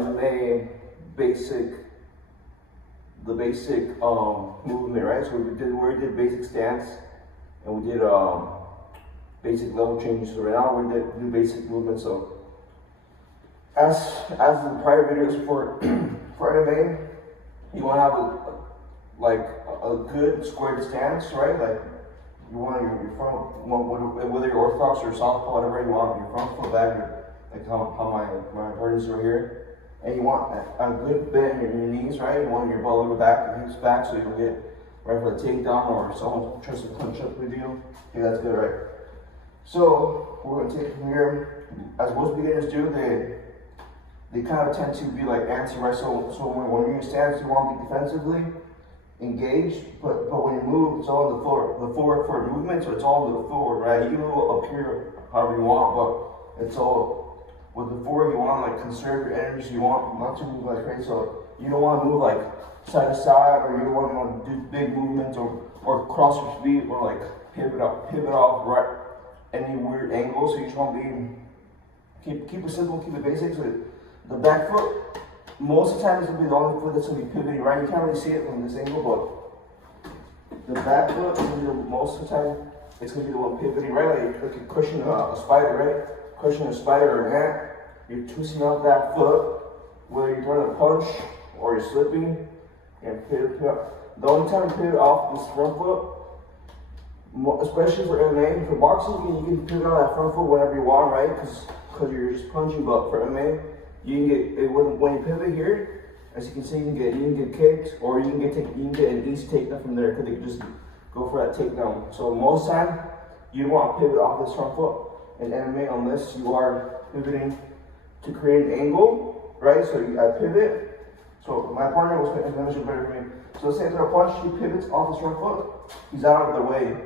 MMA the basic movement, right? So we did basic stance, and we did basic level changes. So right now we did do basic movement. So as the prior videos for for MMA, you want to have a good squared stance, right? Like you want your front, whether you're orthodox or southpaw, whatever you want, your front foot back, like how my partners are here. And you want a good bend in your knees, right? You want your ball a little back, your hips back, so you don't get right for the takedown or someone tries to punch up with you. Okay, that's good, right? So we're gonna take it from here. As most beginners do, they kind of tend to be like antsy, right? So when you're in stance, you want to be defensively engaged, but when you move, it's all the forward movement, so it's all the forward, right? You can move up here however you want, but it's all with the forward. You want to like conserve your energy. You want not to move like crazy, so you don't want to move like side to side, or you don't want to do big movements or cross your feet or like pivot off right any weird angle. So you just want to keep it simple, keep it basic. So the back foot, most of the time, it's gonna be the only foot that's gonna be pivoting, right? You can't really see it from this angle, but the back foot, most of the time, it's gonna be the one pivoting, right? Like you're cushion a spider, right? Cushion a spider or an ant. You're twisting out that foot, whether you're trying to punch or you're slipping, and pivot. The only time you pivot off this front foot, especially for MMA, for boxing, you can pivot on that front foot whenever you want, right? Because you're just punching, but for MMA, you can get when you pivot here, as you can see, you can get kicked, or you can get an easy takedown from there, because they can just go for that takedown. So most time, you don't want to pivot off this front foot in MMA unless you are pivoting to create an angle, right? So I pivot. So my partner was mentioned better for me. So let's say after a punch, he pivots off his front foot. He's out of the way,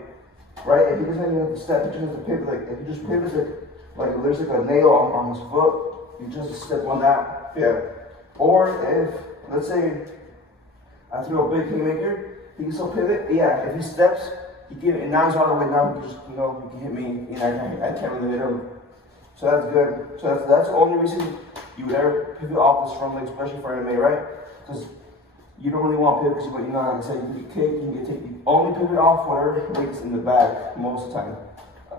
right? And he doesn't even have to step. He just has to pivot. Like if he just pivots, like there's like a nail on his foot. You just step on that, yeah. Or if, let's say, I throw a big haymaker, he can still pivot. Yeah, if he steps, he give it, and now he's on the way. Now he just, he can hit me. I can't really hit him. So that's good. So that's the only reason you would ever pivot off this front leg, especially for MMA, right? Because you don't really want to pivot, because like I said, you can get kicked, you can get taken. You only pivot off whatever weights in the back most of the time.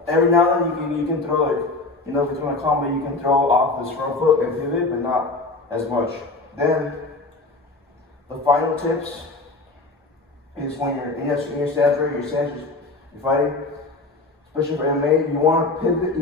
Every now and then you can throw like. If you're doing a combo, you can throw off this front foot and pivot, but not as much. Then, the final tips is when you're in your stance, right? You're fighting, especially for MMA, you want to pivot.